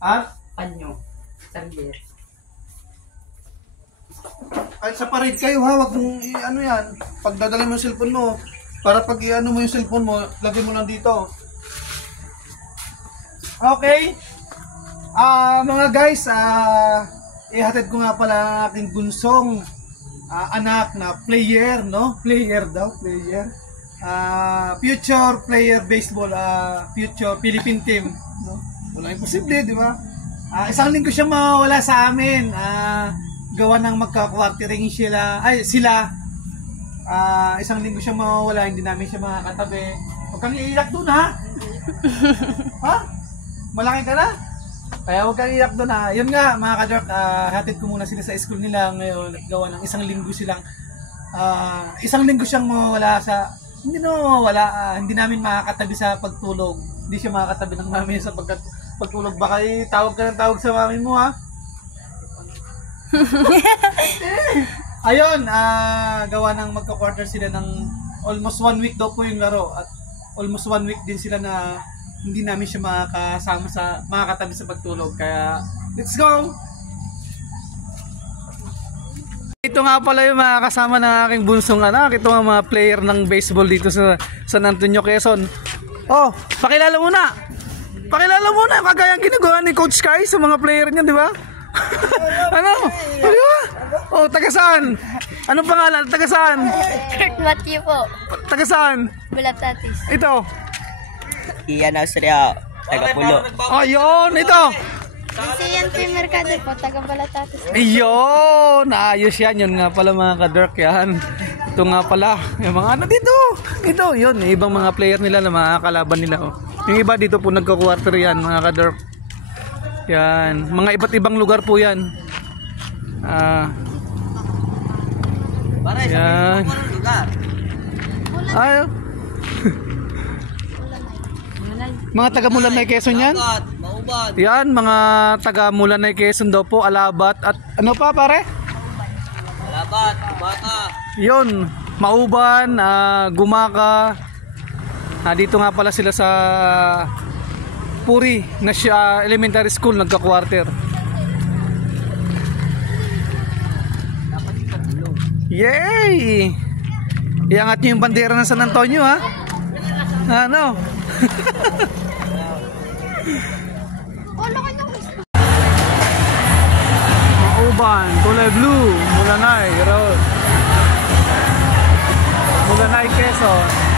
At? Panyo. Sander. Ay, sa parade kayo ha, wag mong ano yan. Pagdadala mo yung cellphone mo, para pag i-ano mo yung cellphone mo, lagay mo lang dito. Okay. Mga guys, ihatid ko nga pala ang aking bunsong anak na player, no? Player daw, player. Future player baseball, future Philippine team, no? Wala imposible, di ba? Isang linggo siya mawala sa amin. Gawa ng magka-quartering sila. Isang linggo siya mawala, hindi namin siya makakatabi. Huwag kang iiyak doon, ha? Ha? Malaki ka na? Kaya huwag kang iiyak doon, ha? Yun nga, mga ka-jerk, hatid ko muna sila sa school nila ngayon. Gawa ng isang linggo silang siyang mawala sa hindi namin makakatabi sa pagtulog. Hindi siya makakatabi ng mami sa pagtulog. Baka tawag ka ng tawag sa mami mo, ha? Ayun, gawa ng magka-quarter sila ng almost 1 week daw po yung laro. At almost 1 week din sila na hindi namin siya makakatabi sa pagtulog. Kaya, let's go! Ito nga pala yung mga kasama ng aking bunsong anak. Ito nga mga player ng baseball dito sa San Antonio, Quezon. Oh, pakilala muna! Pakilala muna! Kagaya ang ginagawa ni Coach Kai sa mga player niya, di ba? Ano? Ano ba? Oh, taga saan? Anong pangalan? Taga saan? Kurt Matthew po. Taga saan? Balatatis. Ito. Ian Austria, taga Pulo. Oh, yun. Ito. Si Ian P. Mercado po, taga Balatatis. Ayun. Ayos yan. Yun nga pala mga ka-Dirk yan. Ito nga pala. Yung mga ano dito. Ito. Yun. Ibang mga player nila na mga kalaban nila. Oh. Yung iba dito po nagka-quarter yan mga ka-Dirk. Yan. Mga iba't ibang lugar po yan. Yan. Ay. Mga taga Mulanay, Quezon yan? Yan, mga taga Mulanay, Quezon daw po, Alabat at ano pa pare? Alabat, Bata. Yun, Mauban, Gumaka. Dito nga pala sila sa Puri na elementary school, nagka-quarter. Yay! Iangat nyo yung bandera ng San Antonio, ha? Ano? Mauban, kulay blue, Mulanay Road, Mulanay, Quezon.